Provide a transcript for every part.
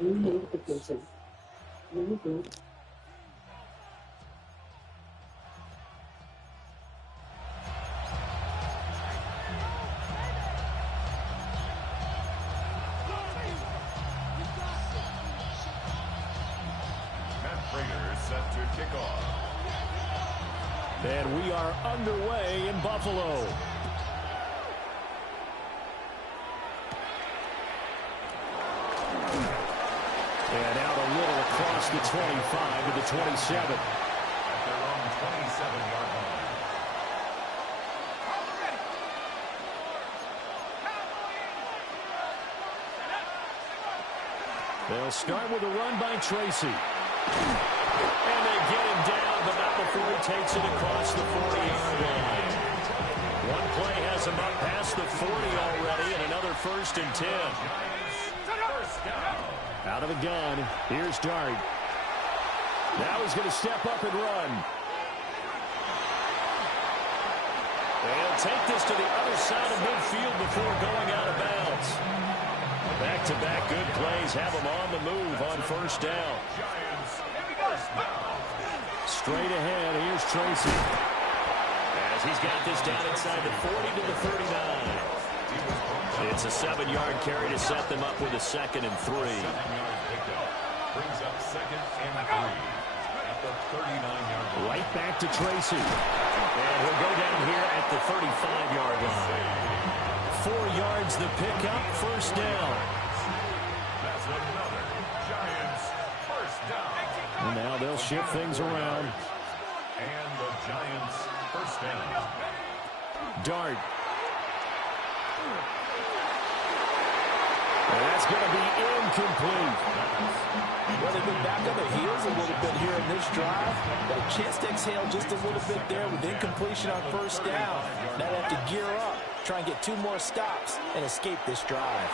Notification. Reboot. Set to kick off. And we are underway in Buffalo. And out a little across the 25 to the 27. At their own 27-yard line. They'll start with a run by Tracy. And they get him down, but not before he takes it across the 40-yard line. One play has him up past the 40 already, and another 1st and 10. Out of the gun, here's Dart. Now he's going to step up and run. They'll take this to the other side of midfield before going out of bounds. Back-to-back good plays have him on the move on 1st down. Straight ahead, here's Tracy. As he's got this down inside the 40 to the 39. It's a 7-yard carry to set them up with a 2nd and 3. Brings up 2nd and 3 at the 39-yard line. Right back to Tracy. And he'll go down here at the 35-yard line. 4 yards the pickup, 1st down. That's another Giants 1st down. And now they'll shift things around. And the Giants 1st down. Dart. And that's going to be incomplete. Well, they've been back on their heels a little bit here in this drive. Got a chance to exhale just a little bit there with incompletion on 1st down. Now they have to gear up, try and get 2 more stops, and escape this drive.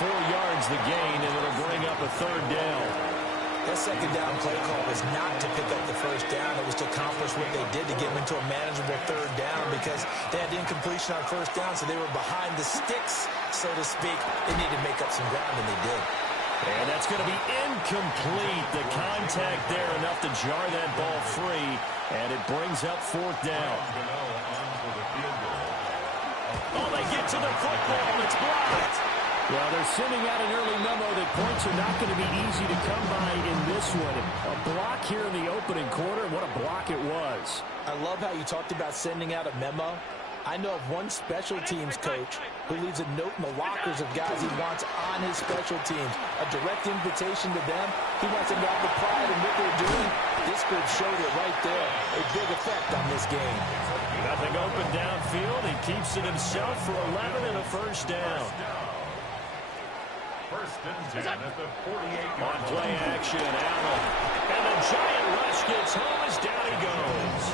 4 yards the gain, and it'll bring up a 3rd down. That 2nd down play call was not to pick up the 1st down. It was to accomplish what they did to get them into a manageable 3rd down because they had incompletion on 1st down, so they were behind the sticks, so to speak. They needed to make up some ground, and they did. And that's going to be incomplete. The contact there enough to jar that ball free, and it brings up 4th down. Oh, they get to the football. It's blocked. Well, they're sending out an early memo that points are not going to be easy to come by in this one. A block here in the opening quarter, and what a block it was. I love how you talked about sending out a memo. I know of one special teams coach who leaves a note in the lockers of guys he wants on his special teams. A direct invitation to them. He wants them to have the pride in what they're doing. This group showed it right there. A big effect on this game. Nothing open downfield. He keeps it himself for 11 and a 1st down. 1st and 10 at the 48-yard On play action, Allen. And the giant rush gets home as down he goes.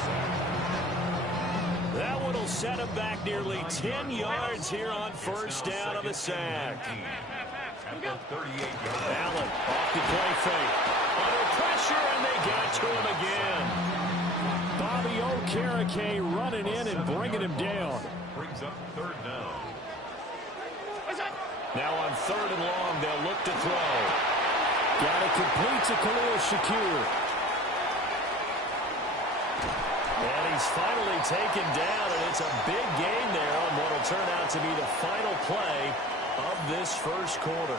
That one will set him back nearly 10 yards here on 1st down of the sack. At the 38-yard line. Allen off the play fake. Under pressure, and they got to him again. Bobby Okereke running in and bringing him down. Brings up 3rd down. Now on 3rd and long, they'll look to throw. Got it complete to Khalil Shakir. And he's finally taken down, and it's a big gain there on what will turn out to be the final play of this 1st quarter.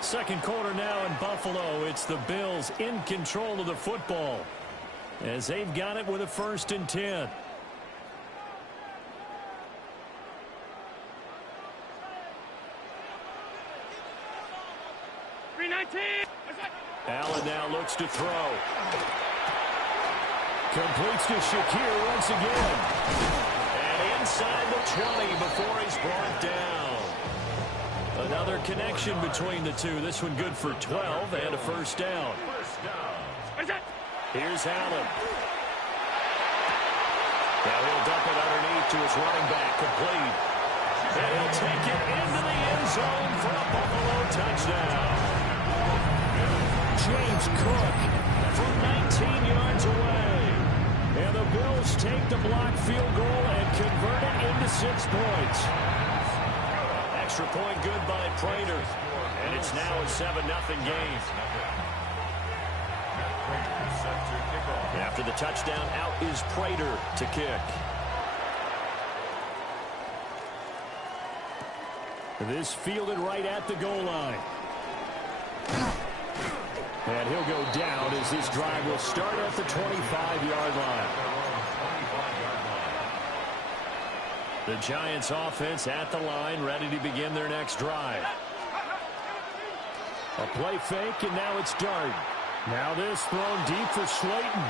2nd quarter now in Buffalo. It's the Bills in control of the football as they've got it with a 1st and 10. Allen now looks to throw. Completes to Shakir once again. And inside the 20 before he's brought down. Another connection between the two. This one good for 12 and a 1st down. Here's Allen. Now he'll dump it underneath to his running back. Complete. And he'll take it into the end zone for a Buffalo touchdown. James Cook from 19 yards away. And the Bills take the blocked field goal and convert it into 6 points. extra point good by Prater. And it's now a 7-0 game. After the touchdown, out is Prater to kick. This fielded right at the goal line. And he'll go down as this drive will start at the 25-yard line. The Giants offense at the line, ready to begin their next drive. A play fake, and now it's Dart. Now this thrown deep for Slayton.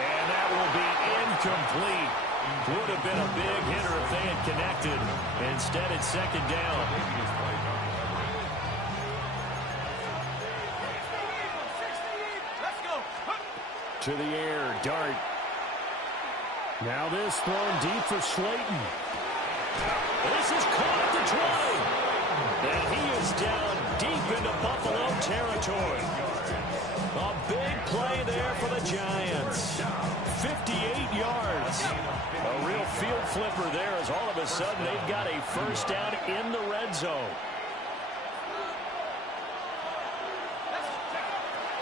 And that will be incomplete. Would have been a big hitter if they had connected. Instead, it's second down. To the air, Dart. Now this thrown deep for Slayton. This is caught at the 20. And he is down deep into Buffalo territory. A big play there for the Giants. 58 yards. A real field flipper there as all of a sudden they've got a first down in the red zone.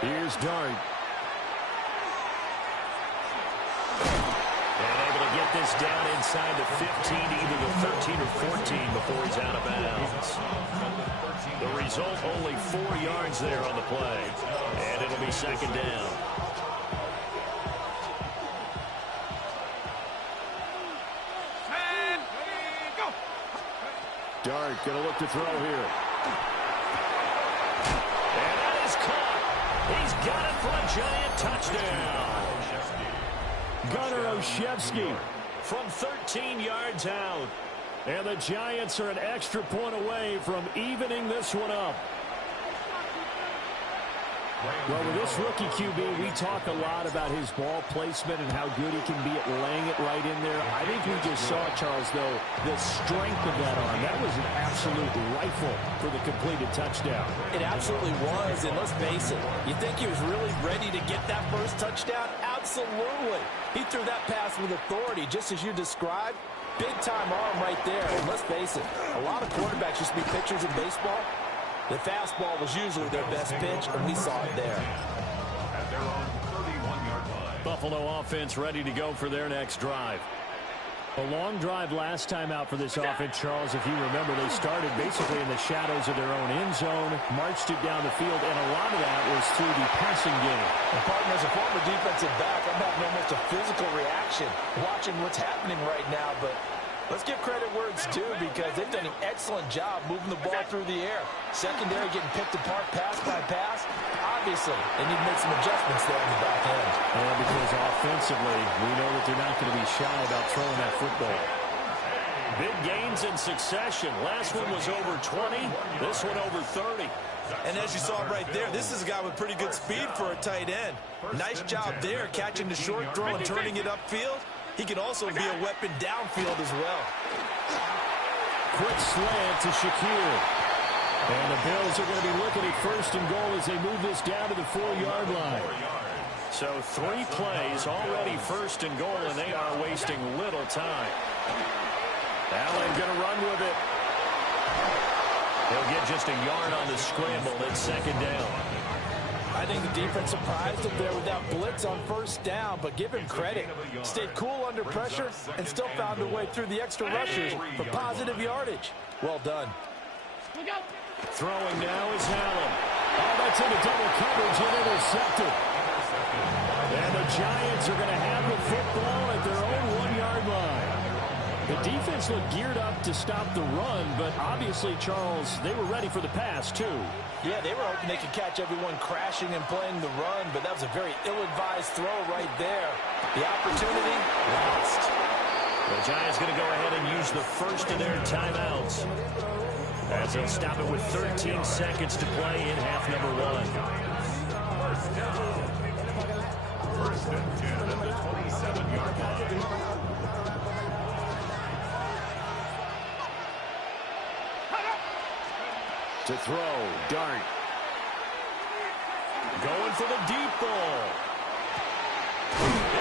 Here's Dart. And able to get this down inside the 15, either the 13 or 14 before he's out of bounds. The result, only 4 yards there on the play. And it'll be second down. Dart going to look to throw here. And that is caught. He's got it for a Giant touchdown. Gunnar Olszewski from 13 yards out. And the Giants are an extra point away from evening this one up. Well, with this rookie QB, we talk a lot about his ball placement and how good he can be at laying it right in there. I think we just saw, Charles, though, the strength of that arm. That was an absolute rifle for the completed touchdown. It absolutely was, and let's face it, you think he was really ready to get that first touchdown? Absolutely. He threw that pass with authority, just as you described. Big-time arm right there, and let's face it, a lot of quarterbacks used to be pitchers in baseball. The fastball was usually their best pitch, and we saw it there. At their own 31-yard line. Buffalo offense ready to go for their next drive. A long drive last time out for this offense, Charles. If you remember, they started basically in the shadows of their own end zone, marched it down the field, and a lot of that was through the passing game. And partner, as a former defensive back, I'm having almost a physical reaction watching what's happening right now, but let's give credit where it's due because they've done an excellent job moving the ball through the air. Secondary getting picked apart pass by pass. Obviously, they need to make some adjustments there in the back end. And because offensively, we know that they're not going to be shy about throwing that football. Big gains in succession. Last one was over 20. This one over 30. And as you saw right there, this is a guy with pretty good speed for a tight end. Nice job there, catching the short throw and turning it upfield. He can also be a weapon downfield as well. Quick slant to Shakir. And the Bills are going to be looking at first and goal as they move this down to the 4-yard line. So 3 plays already first and goal, and they are wasting little time. Allen going to run with it. He'll get just a yard on the scramble. It's second down. I think the defense surprised him there with that blitz on first down, but give him credit. Stayed cool under pressure and still found a way through the extra rushers for positive yardage. Well done. Throwing now is Allen. Oh, that's into double coverage and intercepted. And the Giants are going to have the football at their own 1-yard line. The defense looked geared up to stop the run, but obviously, Charles, they were ready for the pass, too. Yeah, they were hoping they could catch everyone crashing and playing the run, but that was a very ill-advised throw right there. The opportunity lost. The Giants going to go ahead and use the first of their timeouts, as they'll stop it with 13 seconds to play in half number 1. First and 10 at the 27-yard line. To throw, Dart. Going for the deep ball.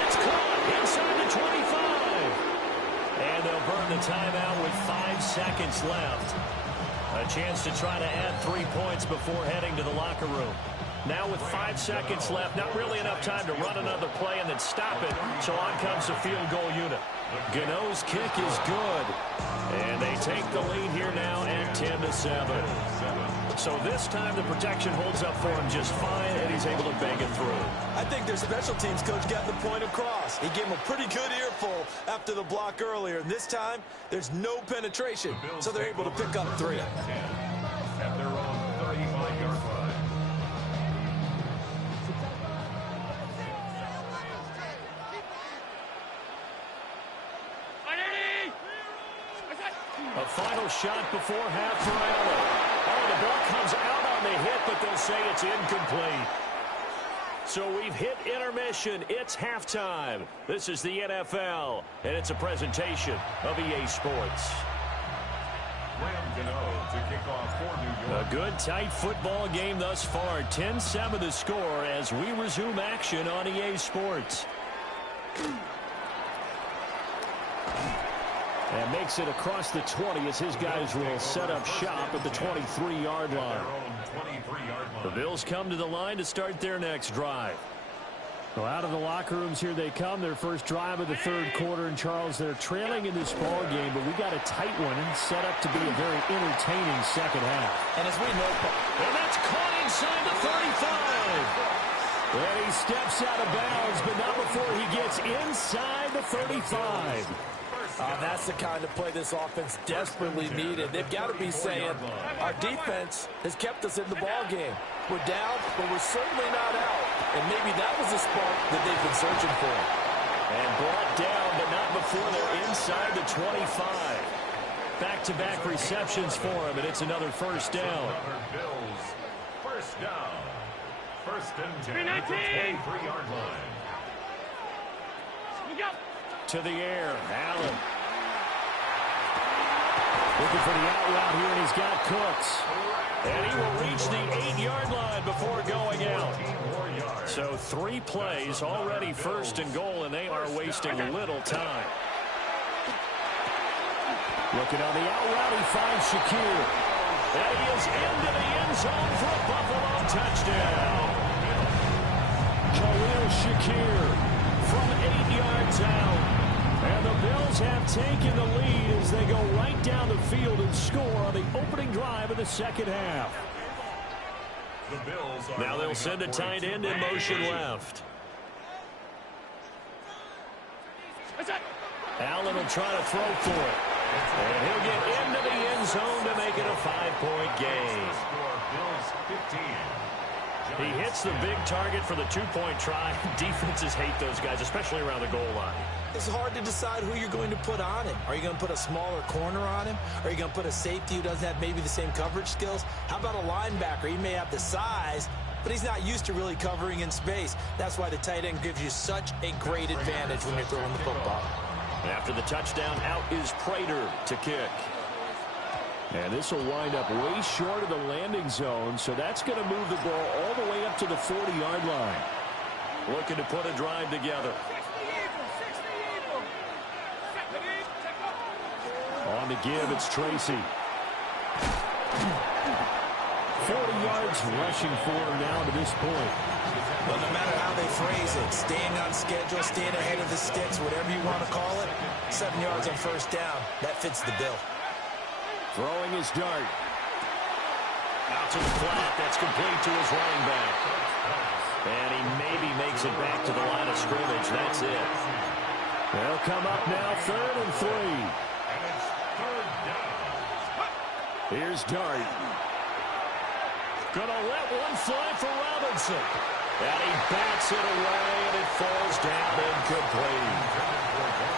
It's caught inside the 25. And they'll burn the timeout with 5 seconds left. A chance to try to add 3 points before heading to the locker room. Now with 5 seconds left, not really enough time to run another play and then stop it. So on comes the field goal unit. Gano's kick is good. And they take the lead here now at 10-7. So this time the protection holds up for him just fine, and he's able to bang it through. I think their special teams coach got the point across. He gave him a pretty good earful after the block earlier. And this time, there's no penetration, so they're able to pick up 3. At their own 35-yard line. A final shot before half for Allen. Oh, the ball comes out on the hit, but they'll say it's incomplete. So we've hit intermission. It's halftime. This is the NFL, and it's a presentation of EA Sports. Gano to kick off for New York. A good, tight football game thus far. 10-7 the score as we resume action on EA Sports. And makes it across the 20 as his guys will set up shop at the 23-yard line. The Bills come to the line to start their next drive. Well, out of the locker rooms here they come. Their first drive of the third quarter. And, Charles, they're trailing in this ball game, but we got a tight one and set up to be a very entertaining second half. And as we know, and that's caught inside the 35. And he steps out of bounds, but not before he gets inside the 35. That's the kind of play this offense desperately needed. They've got to be saying, our defense has kept us in the ball game. We're down, but we're certainly not out. And maybe that was the spark that they've been searching for. And brought down, but not before they're inside the 25. Back-to-back receptions for him, and it's another first down. Bills, first down. First and 10 at the 23-yard line. To the air, Allen. Looking for the out route here, and he's got Cooks. And he will reach the 8-yard line before going out. So 3 plays, already first and goal, and they are wasting little time. Looking on the out route, he finds Shakir. And he is into the end zone for a Buffalo touchdown. Khalil Shakir from 8 yards out. And the Bills have taken the lead as they go right down the field and score on the opening drive of the second half. Now they'll send a tight end in motion left. Allen will try to throw for it. And he'll get into the end zone to make it a 5-point game. He hits the big target for the 2-point try. Defenses hate those guys, especially around the goal line. It's hard to decide who you're going to put on him. Are you going to put a smaller corner on him? Are you going to put a safety who doesn't have maybe the same coverage skills? How about a linebacker? He may have the size, but he's not used to really covering in space. That's why the tight end gives you such a great advantage when you're throwing the football. After the touchdown, out is Prater to kick. And this will wind up way short of the landing zone, so that's going to move the ball all the way up to the 40-yard line. Looking to put a drive together. On the give, it's Tracy. 40 yards rushing for him now to this point. Well, no matter how they phrase it, staying on schedule, staying ahead of the sticks, whatever you want to call it, 7 yards on first down, that fits the bill. Throwing his dart. Out to the flat. That's complete to his running back. And he maybe makes it back to the line of scrimmage. That's it. They'll come up now, 3rd and 3. Here's Dart. Gonna let one fly for Robinson. And he bats it away, and it falls down incomplete.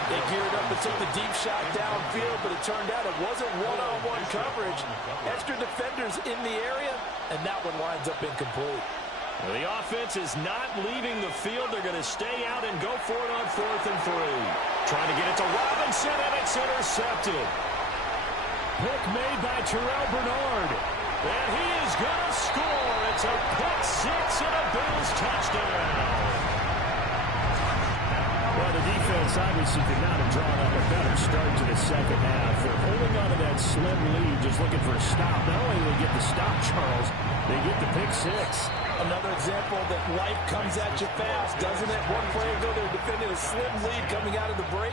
They geared up and took the deep shot downfield, but it turned out it wasn't one-on-one coverage. Extra defenders in the area, and that one winds up incomplete. Well, the offense is not leaving the field. They're going to stay out and go for it on 4th and 3. Trying to get it to Robinson, and it's intercepted. Pick made by Terrell Bernard. And he is going to score. It's a pick 6 and a Bills touchdown. Well, the defense obviously could not have drawn up a better start to the second half. They're holding on to that slim lead, just looking for a stop. Not only do they get the stop, Charles, they get the pick six. Another example that life comes at you fast, doesn't it? One play ago, they were defending a slim lead coming out of the break.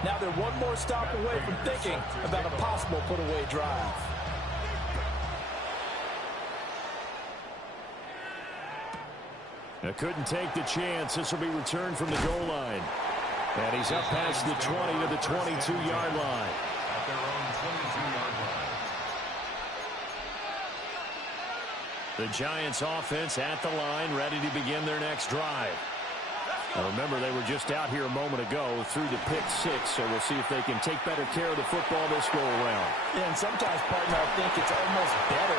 Now they're one more stop away from thinking about a possible put-away drive. Now couldn't take the chance. This will be returned from the goal line. And he's up past the 20 to the 22-yard line. At their own 22-yard line. The Giants offense at the line, ready to begin their next drive. Now remember, they were just out here a moment ago through the pick six, so we'll see if they can take better care of the football this go-around. Yeah, and sometimes, partner, I think it's almost better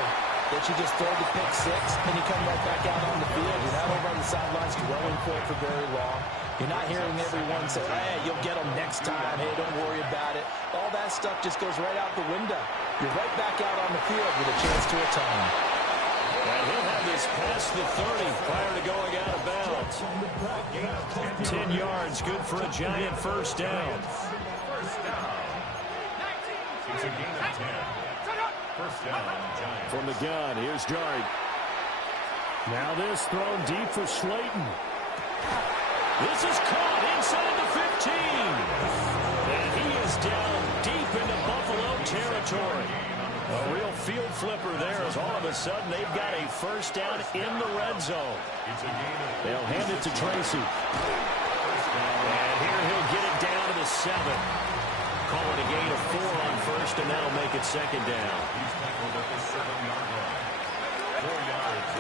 that you just throw the pick six and you come right back out on the field. You're not over on the sidelines dwelling for it for very long. You're not hearing everyone say, hey, you'll get them next time. Hey, don't worry about it. All that stuff just goes right out the window. You're right back out on the field with a chance to atone. And he'll have this past the 30 prior to going out of bounds. 10 yards, good for a Giant first down. It's a gain of 10. First down, Giants. From the gun, here's Dart. Now this thrown deep for Slayton. This is caught inside the 15. And he is down deep into Buffalo territory. A real field flipper there as all of a sudden they've got a first down in the red zone. They'll hand it to Tracy. And here he'll get it down to the 7. Call it a gain of 4 on first, and that'll make it second down. He's tackled at the 7-yard line. 4 yards.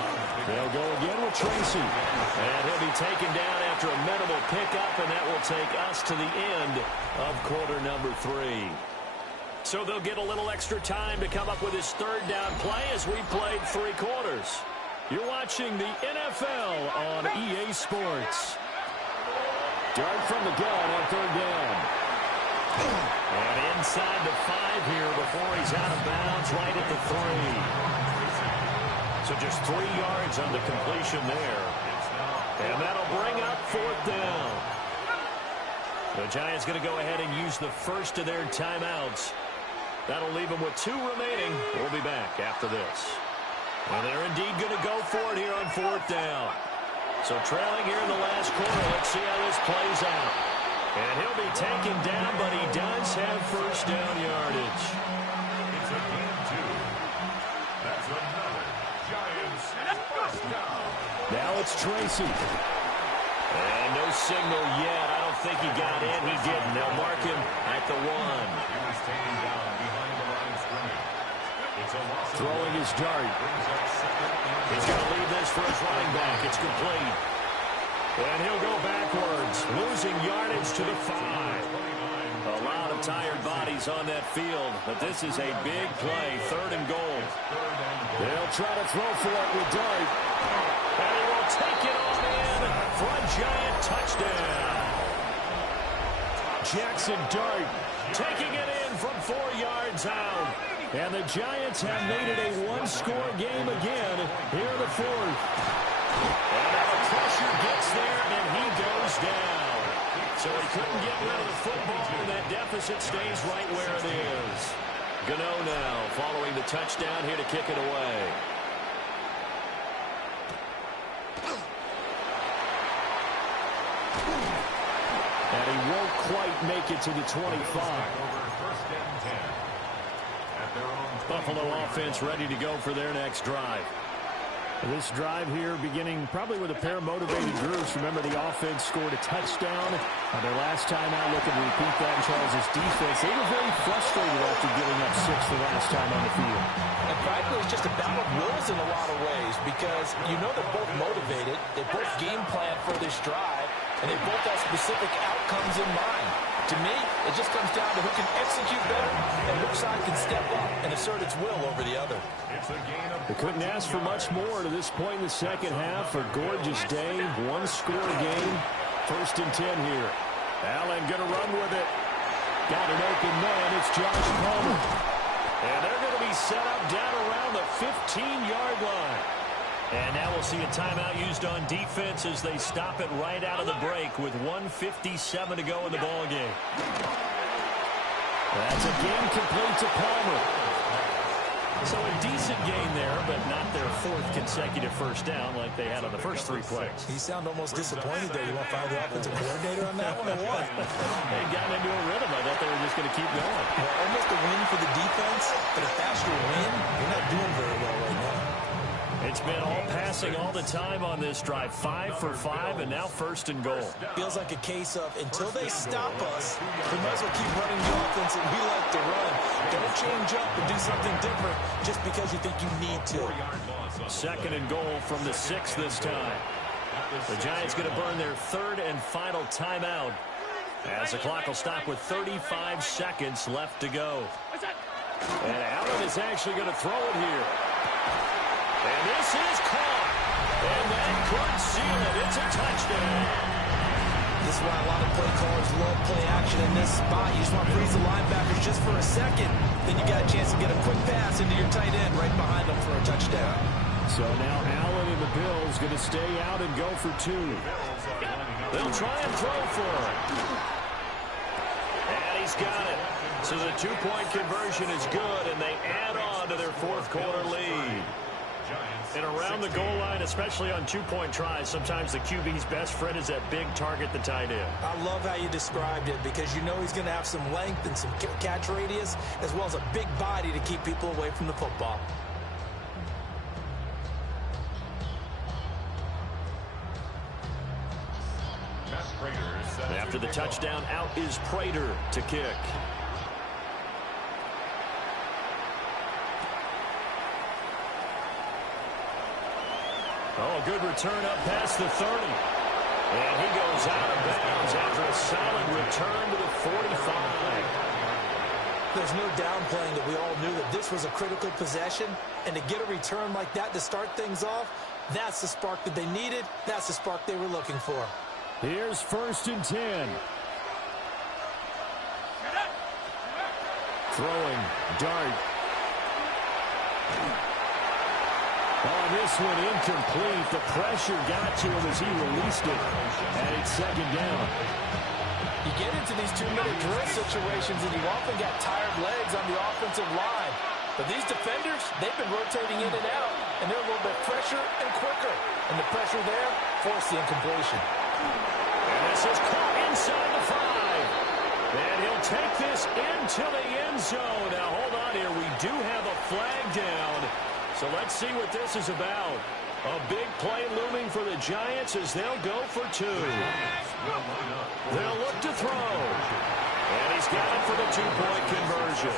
They'll go again with Tracy. And he'll be taken down after a minimal pickup, and that will take us to the end of quarter number 3. So they'll get a little extra time to come up with his third down play as we played 3 quarters. You're watching the NFL on EA Sports. Dart from the gun on third down. And inside the 5 here before he's out of bounds right at the 3. So just 3 yards on the completion there. And that'll bring up fourth down. The Giants going to go ahead and use the first of their timeouts. That'll leave them with 2 remaining. We'll be back after this. And they're indeed going to go for it here on fourth down. So trailing here in the last quarter. Let's see how this plays out. And he'll be taken down, but he does have first down yardage. It's a gain of 2. That's another Giants first down. Now it's Tracy. And no signal yet. I don't think he got in. He didn't. They'll mark him at the 1. He was taken down behind the line of scrimmage. It's a loss. Throwing his Dart. He's going to leave this for his running back. It's complete. And he'll go backwards, losing yardage to the 5. A lot of tired bodies on that field, but this is a big play, 3rd and goal. They'll try to throw for it with Dart. And he will take it on in for a Giant touchdown. Jackson Dart taking it in from 4 yards out. And the Giants have made it a 1-score game again here in the 4th. And now the pressure gets there, and he goes down. So he couldn't get rid of the football, and that deficit stays right where it is. Gano now following the touchdown here to kick it away. And he won't quite make it to the 25. Buffalo offense ready to go for their next drive. This drive here beginning probably with a pair of motivated groups. Remember, the offense scored a touchdown their last time out. Looking to repeat that in Charles' defense. They were very frustrated after giving up 6 the last time on the field. And frankly, it's just a battle of wills in a lot of ways because you know they're both motivated. They both game plan for this drive, and they both have specific outcomes in mind. To me, it just comes down to who can execute better and which side can step up and assert its will over the other. They couldn't ask for much more to this point in the second half. A gorgeous day, 1-score game. 1st and 10 here. Allen going to run with it. Got an open man. It's Josh Palmer. And they're going to be set up down around the 15-yard line. And now we'll see a timeout used on defense as they stop it right out of the break with 1:57 to go in the ballgame. That's a game complete to Palmer. So a decent gain there, but not their fourth consecutive first down like they had on the first three plays. You sound almost disappointed there. You want to fire the offensive coordinator on that one or what? They got into a rhythm. I thought they were just going to keep going. Well, almost a win for the defense, but if that's your win, you're not doing very well right now. It's been all passing all the time on this drive. 5 for 5, and now first and goal. Feels like a case of until they stop us, we might as well keep running the offense that we like to run. Don't change up and do something different just because you think you need to. Second and goal from the 6 this time. The Giants going to burn their third and final timeout as the clock will stop with 35 seconds left to go. And Allen is actually going to throw it here. And this is caught. And that could seal it. It's a touchdown. This is why a lot of play callers love play action in this spot. You just want to freeze the linebackers just for a second. Then you got a chance to get a quick pass into your tight end right behind them for a touchdown. So now Allen and the Bills going to stay out and go for 2. They'll try and throw for it. And he's got it. So the 2-point conversion is good, and they add on to their fourth quarter lead. And around the goal line, especially on 2-point tries, sometimes the QB's best friend is that big target, the tight end. I love how you described it because you know he's going to have some length and some catch radius as well as a big body to keep people away from the football. After the touchdown, out is Prater to kick. Oh, a good return up past the 30. And he goes out of bounds after a solid return to the 45. There's no downplaying that we all knew that this was a critical possession. And to get a return like that to start things off, that's the spark that they needed. That's the spark they were looking for. Here's first and 10. Throwing, dart. Oh, this one incomplete. The pressure got to him as he released it. And it's second down. You get into these 2-minute drill situations and you often got tired legs on the offensive line. But these defenders, they've been rotating in and out, and they're a little bit fresher and quicker. And the pressure there forced the incompletion. And this is caught inside the 5. And he'll take this into the end zone. Now, hold on here. We do have a flag down. So let's see what this is about. A big play looming for the Giants as they'll go for 2. They'll look to throw. And he's got it for the 2-point conversion.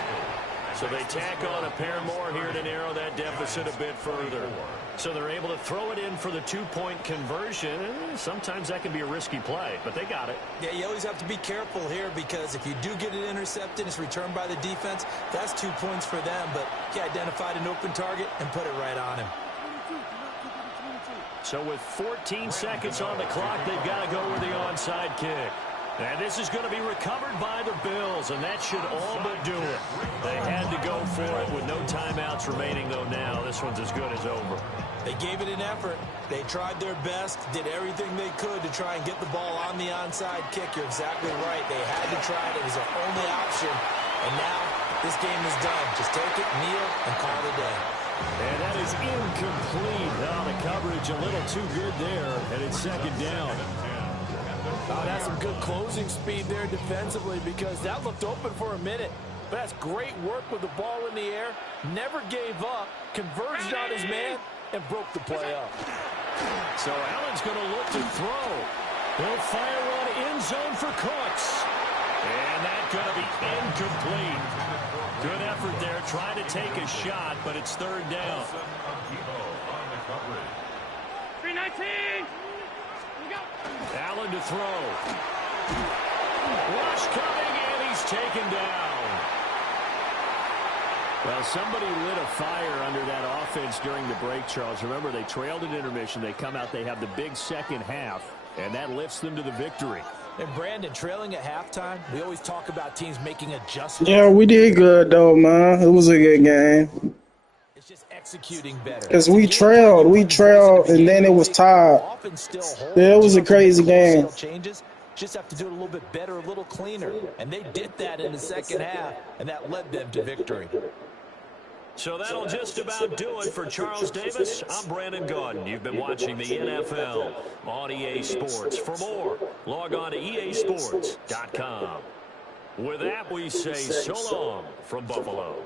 So they tack on a pair more here to narrow that deficit a bit further. So they're able to throw it in for the 2-point conversion. Sometimes that can be a risky play, but they got it. Yeah, you always have to be careful here because if you do get it intercepted, it's returned by the defense, that's 2 points for them. But he identified an open target and put it right on him. So with 14 seconds on the clock, they've got to go with the onside kick. And this is going to be recovered by the Bills, and that should all but do it. They had to go for it with no timeouts remaining, though now. This one's as good as over. They gave it an effort. They tried their best, did everything they could to try and get the ball on the onside kick. You're exactly right. They had to try it. It was their only option. And now this game is done. Just take it, kneel, and call it a day. And that is incomplete. Oh, the coverage a little too good there, and it's second down. Oh, that's some good closing speed there defensively because that looked open for a minute. But that's great work with the ball in the air. Never gave up, converged on his man, and broke the play up. So Allen's going to look to throw. He'll fire one end zone for Cooks. And that's going to be incomplete. Good effort there, trying to take a shot, but it's third down. 319. Allen to throw. Rush coming, and he's taken down. Well, somebody lit a fire under that offense during the break, Charles. Remember, they trailed at intermission. They come out, they have the big second half, and that lifts them to the victory. And Brandon, trailing at halftime, we always talk about teams making adjustments. Yeah, we did good though, man. It was a good game. It's just executing better. Because we trailed, and then it was tied. Yeah, it was a crazy game. Changes, just have to do it a little bit better, a little cleaner. And they did that in the second half, and that led them to victory. So that'll just about do it for Charles Davis. I'm Brandon Gaudin. You've been watching the NFL on EA Sports. For more, log on to easports.com. With that, we say so long from Buffalo.